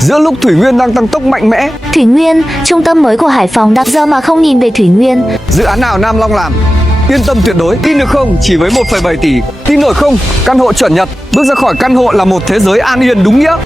Giữa lúc Thủy Nguyên đang tăng tốc mạnh mẽ, Thủy Nguyên, trung tâm mới của Hải Phòng đặt giờ mà không nhìn về Thủy Nguyên. dự án nào Nam Long làm? Yên tâm tuyệt đối, tin được không? Chỉ với 1,7 tỷ. Tin nổi không? Căn hộ chuẩn Nhật. Bước ra khỏi căn hộ là một thế giới an yên đúng nghĩa.